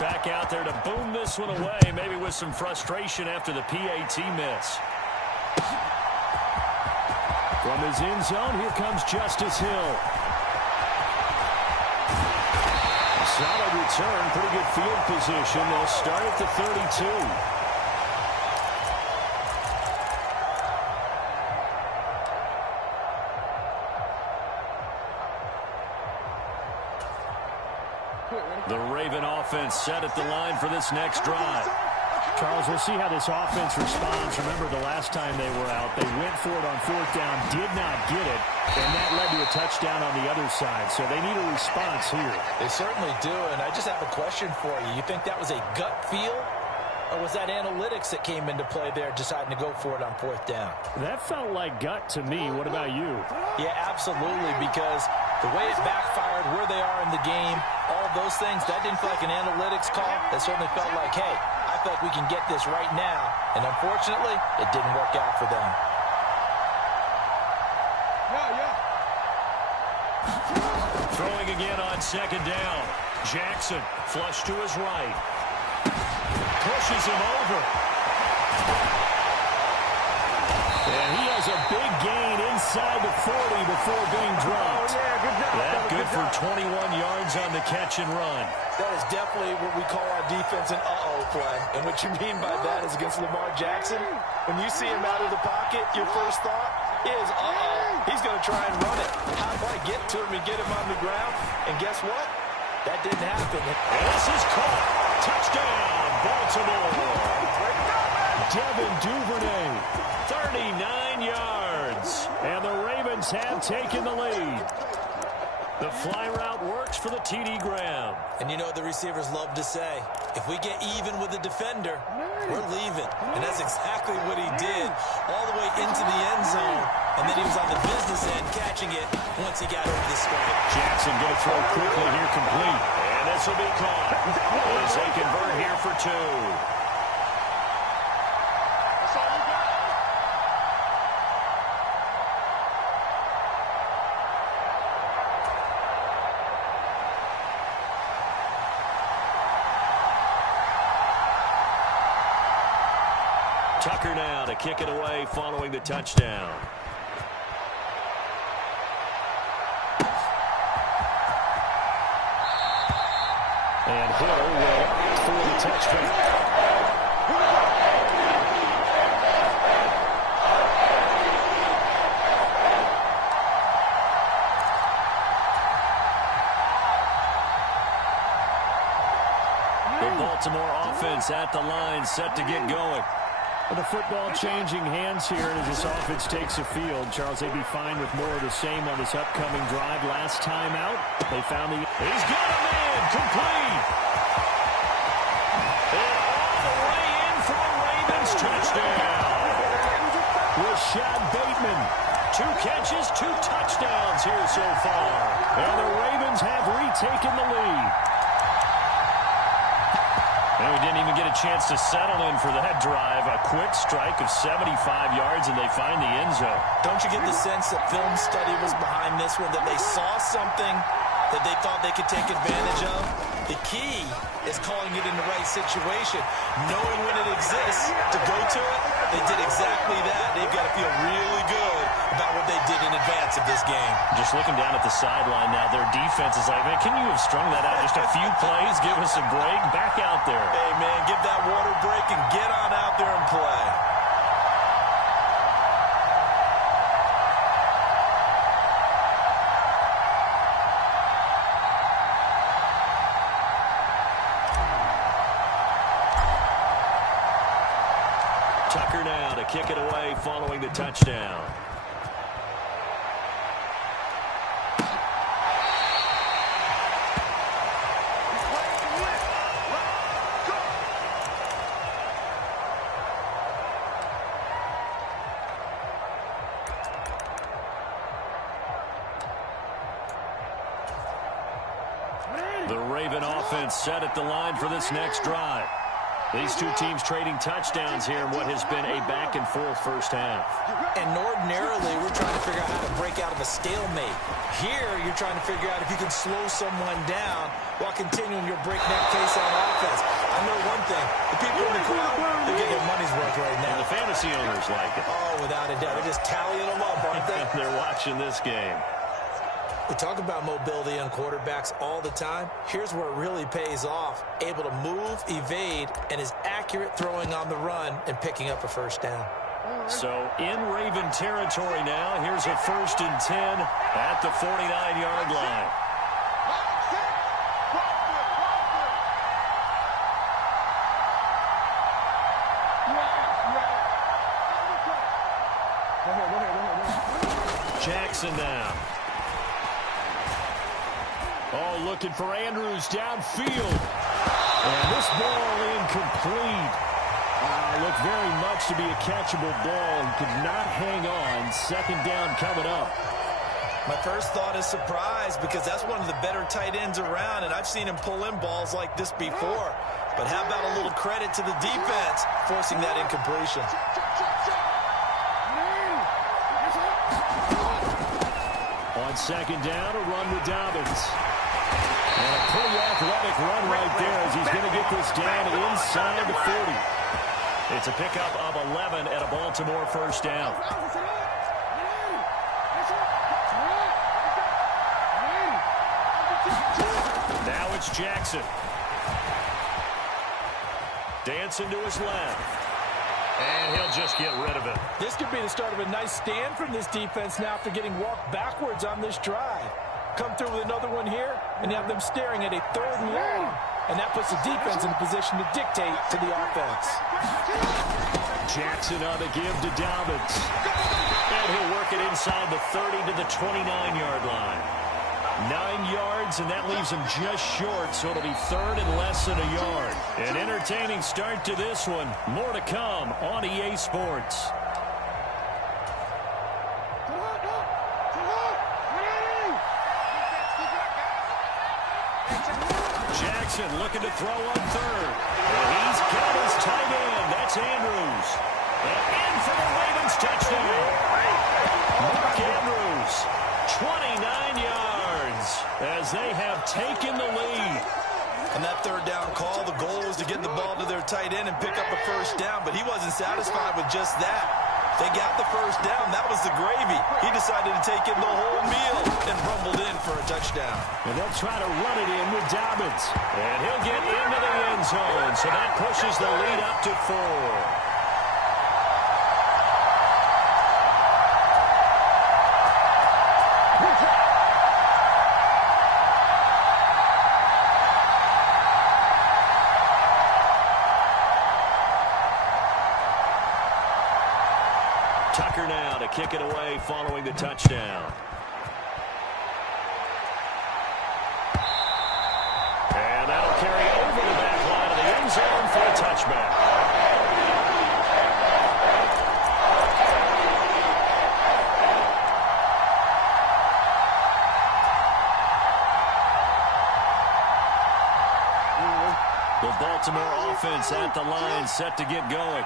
back out there to boom this one away, maybe with some frustration after the PAT miss. From his end zone, here comes Justice Hill. Solid return, pretty good field position. They'll start at the 32. The Raven offense set at the line for this next drive. Charles, we'll see how this offense responds. Remember, the last time they were out, they went for it on fourth down, did not get it, and that led to a touchdown on the other side. So they need a response here. They certainly do, and I just have a question for you. You think that was a gut feel, or was that analytics that came into play there deciding to go for it on fourth down? That felt like gut to me. What about you? Yeah, absolutely, because the way it backfired, where they are in the game, all of those things, that didn't feel like an analytics call. That certainly felt like, hey, I feel like we can get this right now. And unfortunately, it didn't work out for them. Throwing again on second down. Jackson, flush to his right. Pushes him over. And he has a big gain inside the 40 before being dropped. That good for 21 yards on the catch and run. That is definitely what we call our defense an uh-oh play. And what you mean by that is against Lamar Jackson, when you see him out of the pocket, your first thought is, uh-oh, he's going to try and run it. How do I get to him and get him on the ground? And guess what? That didn't happen. And this is caught. Touchdown, Baltimore. Devin Duvernay. 39 yards. And the Ravens have taken the lead. The fly route works for the TD Graham. And you know what the receivers love to say? If we get even with the defender, we're leaving. And that's exactly what he did all the way into the end zone. And then he was on the business end catching it once he got over the strike. Jackson going to throw quickly here, complete. And this will be caught as they convert here for two. Tucker now to kick it away following the touchdown. And Hill will for the touchdown. The Baltimore offense at the line, set to get going. The football changing hands here, and as this offense takes the field, Charles, they'd be fine with more of the same on this upcoming drive. Last time out, they found the... He's got a man, complete. And all the way in for a Ravens touchdown. Rashad Bateman. 2 catches, 2 touchdowns here so far. And the Ravens have retaken the lead. And we didn't even get a chance to settle in for that drive. A quick strike of 75 yards, and they find the end zone. Don't you get the sense that film study was behind this one, that they saw something that they thought they could take advantage of? The key is calling it in the right situation. Knowing when it exists to go to it, they did exactly that. They've got to feel really good about what they did in advance of this game. Just looking down at the sideline now, their defense is like, man, can you have strung that out just a few plays? Give us a break. Back out there. Hey, man, give that water break and get on out there and play. Tucker now to kick it away following the touchdown. The Raven offense set at the line for this next drive. These two teams trading touchdowns here in what has been a back-and-forth first half. And ordinarily, we're trying to figure out how to break out of a stalemate. Here, you're trying to figure out if you can slow someone down while continuing your breakneck pace on offense. I know one thing. The people in the crowd, they're getting their money's worth right now. And the fantasy owners like it. Oh, without a doubt. They're just tallying them up, aren't they? They're watching this game. We talk about mobility on quarterbacks all the time. Here's where it really pays off. Able to move, evade, and is accurate throwing on the run and picking up a first down. So in Raven territory now, here's a 1st and 10 at the 49-yard line. Jackson now. Oh, looking for Andrews downfield. And this ball incomplete. Looked very much to be a catchable ball. He could not hang on. 2nd down coming up. My first thought is surprise because that's one of the better tight ends around, and I've seen him pull in balls like this before. But how about a little credit to the defense forcing that incompletion? On 2nd down, a run with Dobbins. And a pretty athletic run right there as he's going to get this down inside the 40. It's a pickup of 11 at a Baltimore 1st down. Now it's Jackson. Dancing to his left. And he'll just get rid of it. This could be the start of a nice stand from this defense now after getting walked backwards on this drive. Come through with another one here and have them staring at a 3rd and long. And that puts the defense in a position to dictate to the offense. Jackson on the give to Dobbins. And he'll work it inside the 30 to the 29-yard line. 9 yards, and that leaves him just short, so it'll be 3rd and less than a yard. An entertaining start to this one. More to come on EA Sports. Jackson looking to throw on 3rd. And he's got his tight end. That's Andrews. And in for the Ravens touchdown. Mark Andrews, 29 yards as they have taken the lead. On that 3rd down call, the goal was to get the ball to their tight end and pick up a 1st down, but he wasn't satisfied with just that. They got the 1st down. That was the gravy. He decided to take in the whole meal and rumbled in for a touchdown. And they'll try to run it in with Dobbins. And he'll get into the end zone, so that pushes the lead up to 4. Tucker now to kick it away following the touchdown. And that'll carry over the back line of the end zone for a touchback. The Baltimore offense at the line, set to get going.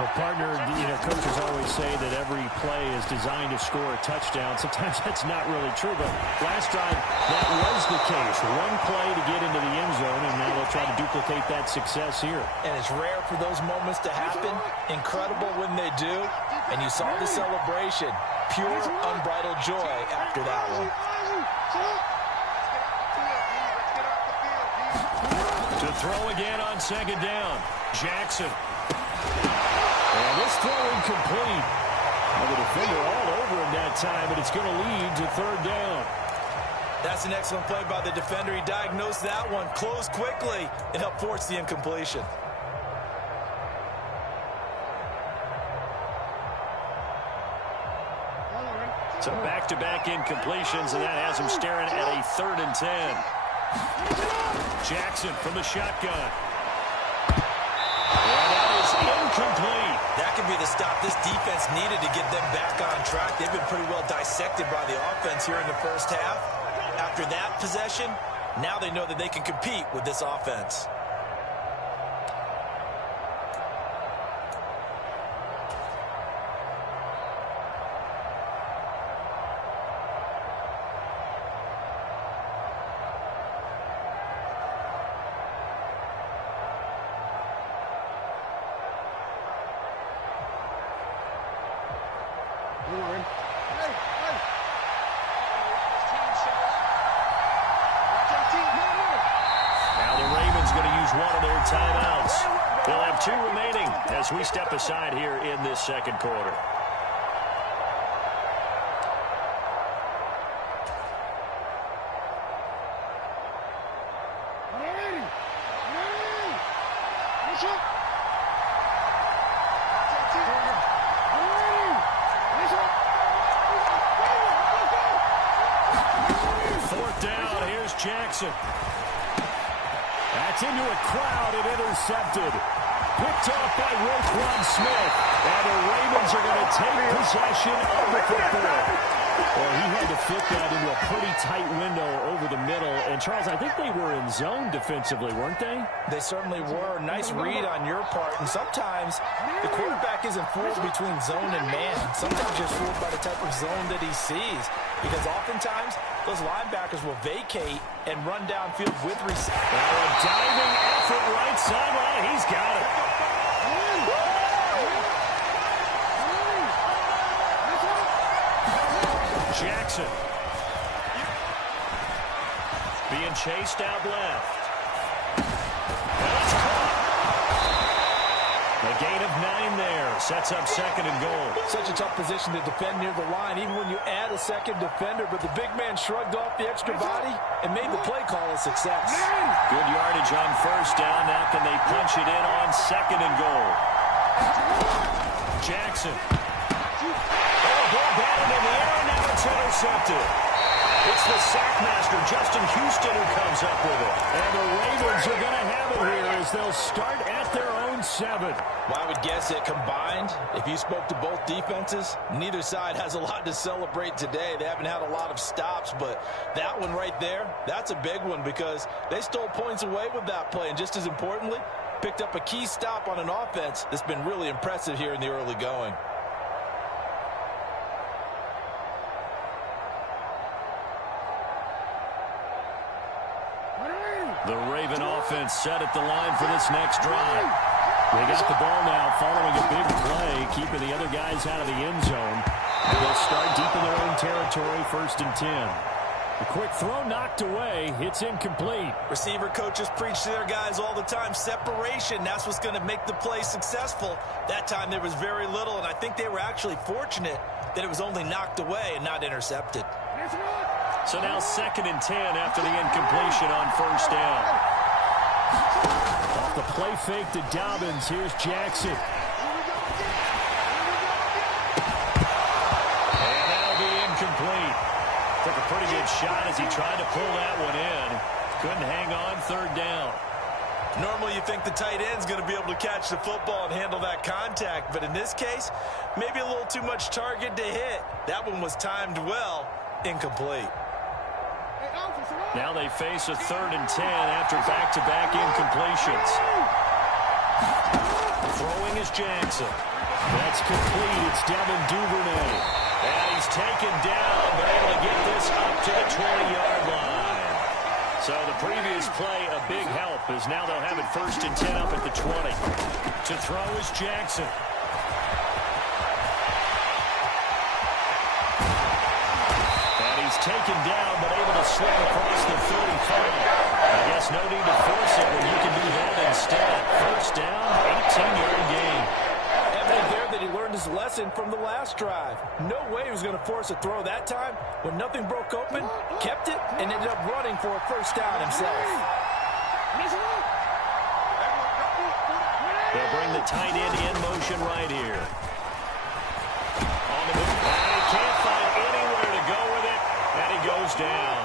Well, partner, coaches always say that every play is designed to score a touchdown. Sometimes that's not really true, but last drive, that was the case. One play to get into the end zone, and now they'll try to duplicate that success here. And it's rare for those moments to happen. Incredible when they do. And you saw the celebration. Pure, unbridled joy after that one. To throw again on 2nd down. Jackson. And this throw incomplete. Well, the defender all over him that time, but it's going to lead to 3rd down. That's an excellent play by the defender. He diagnosed that one, closed quickly, and helped force the incompletion. So back-to-back incompletions, and that has him staring at a 3rd and 10. Jackson from the shotgun. And that is incomplete. That could be the stop this defense needed to get them back on track. They've been pretty well dissected by the offense here in the first half. After that possession, now they know that they can compete with this offense. Now the Ravens going to use one of their timeouts. They'll have 2 remaining as we step aside here in this second quarter. Fourth down, here's Jackson. That's into a crowd and intercepted. Picked off by Roquan Smith. And the Ravens are going to take possession of the football. Well, he had to fit that into a pretty tight window over the middle. And, Charles, I think they were in zone defensively, weren't they? They certainly were. Nice read on your part. And sometimes the quarterback isn't fooled between zone and man. Sometimes just fooled by the type of zone that he sees. Because oftentimes those linebackers will vacate and run downfield with receivers. Now a diving effort right sideline. He's got it. Jackson. Being chased out left. That's caught. A gain of 9 there. Sets up second and goal. Such a tough position to defend near the line, even when you add a second defender. But the big man shrugged off the extra body and made the play call a success. Good yardage on first down. Now can they punch it in on second and goal? Jackson. Oh, ball batted in the air, and now it's intercepted. It's the sackmaster, Justin Houston, who comes up with it. And the Ravens are going to have it here as they'll start at their own 7. Well, I would guess that combined, if you spoke to both defenses, neither side has a lot to celebrate today. They haven't had a lot of stops, but that one right there, that's a big one because they stole points away with that play. And just as importantly, picked up a key stop on an offense that's been really impressive here in the early going. The Raven offense set at the line for this next drive. They got the ball now following a big play, keeping the other guys out of the end zone. And they'll start deep in their own territory, 1st and 10. A quick throw knocked away. It's incomplete. Receiver coaches preach to their guys all the time. Separation, that's what's going to make the play successful. That time there was very little, and I think they were actually fortunate that it was only knocked away and not intercepted. So now 2nd and 10 after the incompletion on first down. Off the play fake to Dobbins. Here's Jackson. And that'll be incomplete. Took a pretty good shot as he tried to pull that one in. Couldn't hang on 3rd down. Normally you think the tight end's going to be able to catch the football and handle that contact, but in this case, maybe a little too much target to hit. That one was timed well, incomplete. Now they face a 3rd and 10 after back-to-back incompletions. Throwing is Jackson. That's complete. It's Devin Duvernay. And he's taken down, but able to get this up to the 20-yard line. So the previous play, a big help, as now they'll have it 1st and 10 up at the 20. To throw is Jackson. And he's taken down, but able to slip across the 35. I guess no need to force it when you can do that instead. 1st down, 18-yard gain. Evident there that he learned his lesson from the last drive. No way he was going to force a throw that time. When nothing broke open, kept it, and ended up running for a 1st down himself. They'll bring the tight end in motion right here. On the move. And he can't find anywhere to go with it, and he goes down.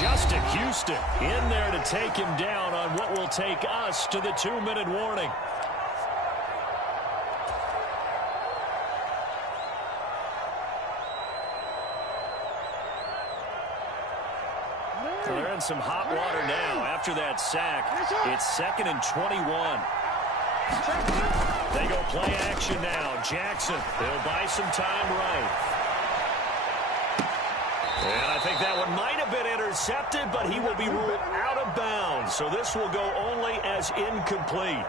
Justin Houston in there to take him down on what will take us to the 2-minute warning. They're in some hot water now after that sack. It's 2nd and 21. They go play action now. Jackson, they'll buy some time right. And I think that one might have been intercepted, but he will be ruled out of bounds. So this will go only as incomplete.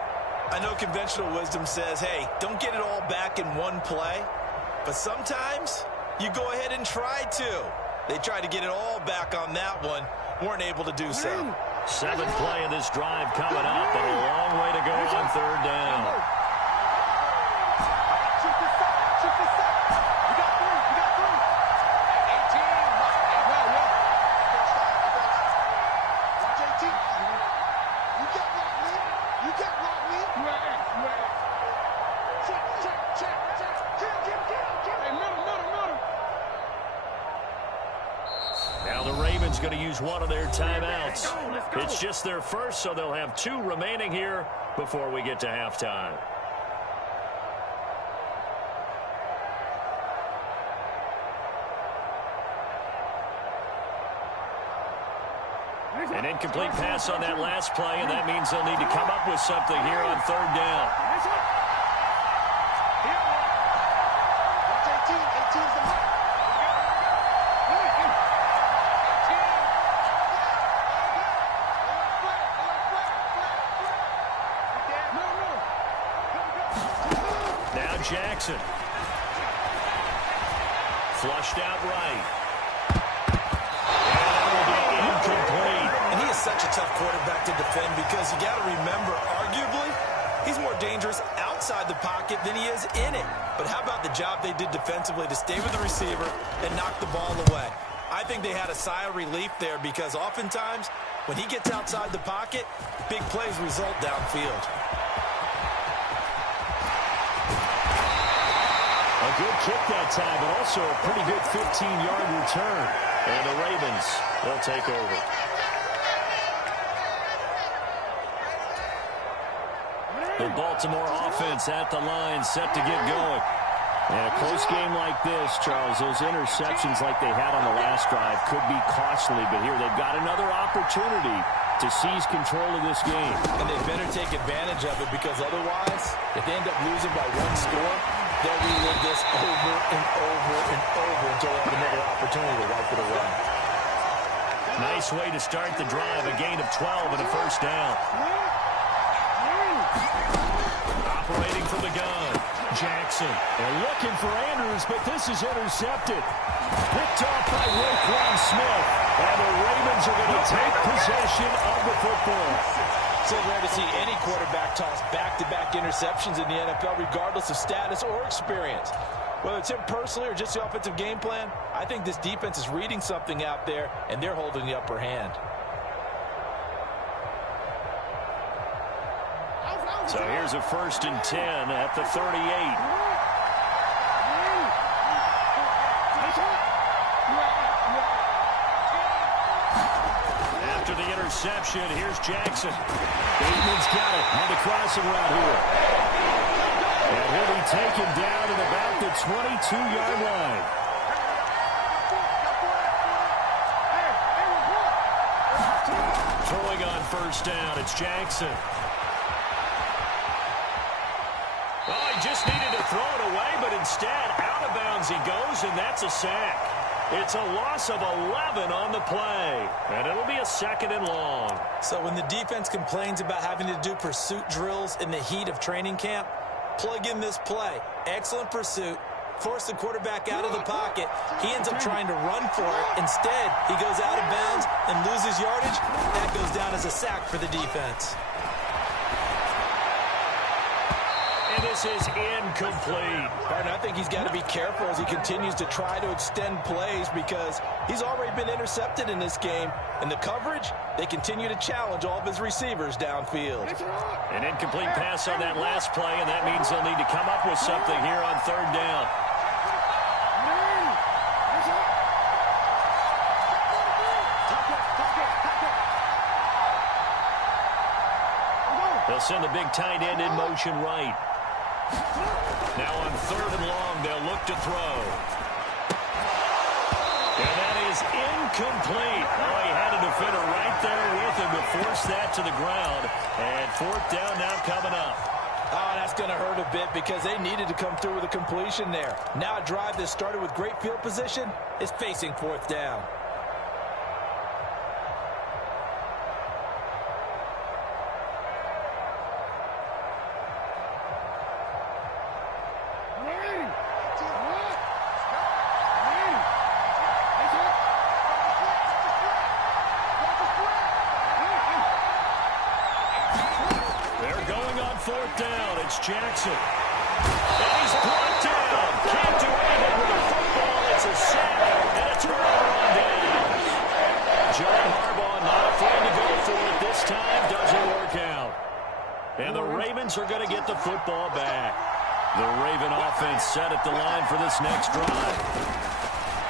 I know conventional wisdom says, hey, don't get it all back in one play. But sometimes you go ahead and try to. They tried to get it all back on that one. Weren't able to do so. Seventh play of this drive coming up, but a long way to go on third down. Now the Ravens going to use one of their timeouts. It's just their first, so they'll have 2 remaining here before we get to halftime. An incomplete pass on that last play, and that means they'll need to come up with something here on third down. Now Jackson. Flushed out right. And that will be incomplete. And he is such a tough quarterback to defend because you got to remember, arguably, he's more dangerous outside the pocket than he is in it. But how about the job they did defensively to stay with the receiver and knock the ball away? I think they had a sigh of relief there because oftentimes when he gets outside the pocket, big plays result downfield. A good kick that time, but also a pretty good 15-yard return. And the Ravens, they'll take over. The Baltimore offense at the line, set to get going. And a close game like this, Charles, those interceptions like they had on the last drive could be costly. But here they've got another opportunity to seize control of this game. And they better take advantage of it because otherwise, if they end up losing by 1 score, they'll relive this over and over and over until they have another opportunity to wipe it away. Nice way to start the drive, a gain of 12 and a first down. Operating from the gun, Jackson. They're looking for Andrews, but this is intercepted. Picked off by Roquan Smith. And the Ravens are going to take possession of the football. So rare to see any quarterback toss back-to-back interceptions in the NFL, regardless of status or experience. Whether it's him personally or just the offensive game plan, I think this defense is reading something out there, and they're holding the upper hand. So here's a 1st and 10 at the 38. After the interception, here's Jackson. Bateman's got it on the crossing route here. And he'll be taken down at about the 22-yard line. Throwing on first down, it's Jackson. Well, he just needed to throw it away, but instead, out of bounds he goes, and that's a sack. It's a loss of 11 on the play, and it'll be a 2nd and long. So when the defense complains about having to do pursuit drills in the heat of training camp, plug in this play. Excellent pursuit. Force the quarterback out of the pocket. He ends up trying to run for it. Instead, he goes out of bounds and loses yardage. That goes down as a sack for the defense. And this is incomplete. Partner, I think he's got to be careful as he continues to try to extend plays because he's already been intercepted in this game. And the coverage, they continue to challenge all of his receivers downfield. An incomplete pass on that last play, and that means they'll need to come up with something here on third down. They'll send the big tight end in motion right. Now on 3rd and long, they'll look to throw. And that is incomplete. Oh, he had a defender right there with him to force that to the ground. And 4th down now coming up. Oh, that's going to hurt a bit because they needed to come through with a completion there. Now a drive that started with great field position is facing 4th down. fourth down. It's Jackson. And he's brought down. Can't do anything with the football. It's a sack and a turnover on downs. John Harbaugh not afraid to go for it this time. Doesn't work out. And the Ravens are going to get the football back. The Raven offense set at the line for this next drive.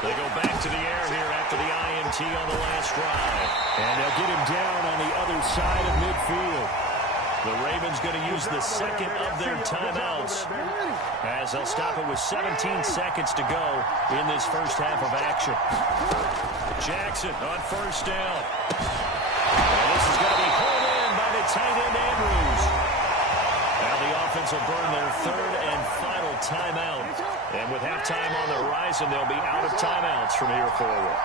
They go back to the air here after the INT on the last drive. And they'll get him down on the other side of midfield. The Ravens going to use the second of their timeouts as they'll stop it with 17 seconds to go in this first half of action. Jackson on first down. And this is going to be hauled in by the tight end Andrews. Now the offense will burn their third and final timeout. And with halftime on the horizon, they'll be out of timeouts from here forward.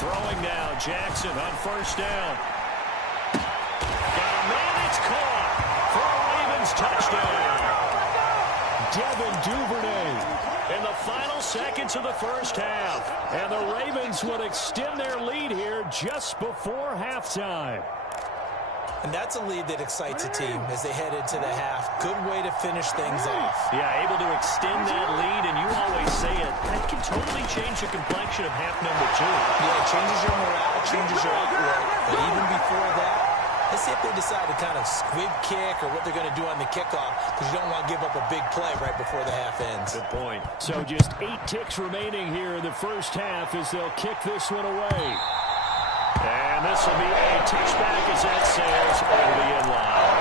Throwing now, Jackson on first down. Got a man, it's caught for a Ravens touchdown. Devin Duvernay In the final seconds of the first half. and the Ravens would extend their lead here just before halftime. And that's a lead that excites a team as they head into the half. Good way to finish things off. Yeah, able to extend that lead, and you always say it. That can totally change the complexion of half number two. Yeah, it changes your morale, changes your outlook. But even before that, let's see if they decide to kind of squib kick or what they're going to do on the kickoff, because you don't want to give up a big play right before the half ends. Good point. So just 8 ticks remaining here in the first half as they'll kick this one away. And this will be a touchback as that sails over the end line.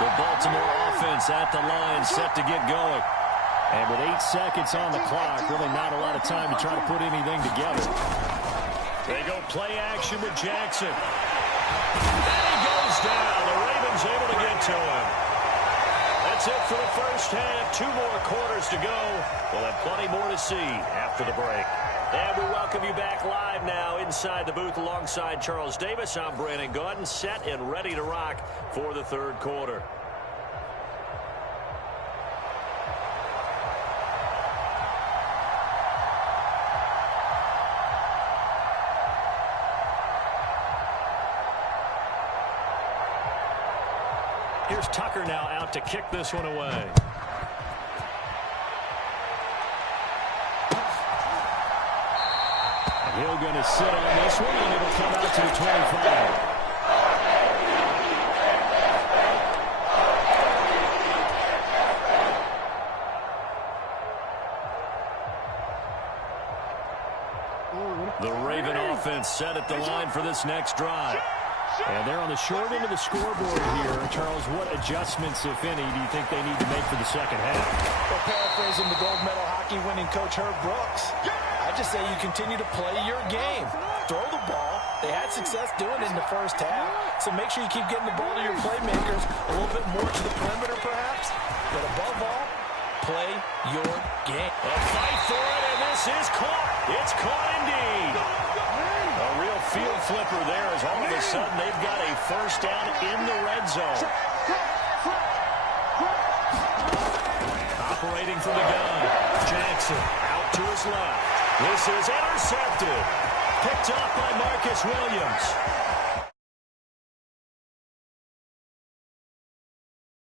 The Baltimore offense at the line, set to get going. And with 8 seconds on the clock, really not a lot of time to try to put anything together. They go play action with Jackson. And he goes down. The Ravens able to get to him. That's it for the first half. 2 more quarters to go. We'll have plenty more to see after the break. And we welcome you back live now inside the booth alongside Charles Davis. I'm Brandon Gaudin, set and ready to rock for the third quarter. Here's Tucker now out to kick this one away. Hill going to sit on this one, and it'll come out to the 25. The Raven offense set at the line for this next drive. And they're on the short end of the scoreboard here. Charles, what adjustments, if any, do you think they need to make for the second half? Well, paraphrasing the gold medal hockey winning coach Herb Brooks, I just say you continue to play your game. Throw the ball. They had success doing it in the first half. So make sure you keep getting the ball to your playmakers a little bit more to the perimeter, perhaps. But above all, play your game. A fight for it, and this is caught. It's caught indeed. A real field flipper there as all of a sudden they've got a first down in the red zone. Operating from the gun. Jackson out to his left. This is intercepted. Picked up by Marcus Williams.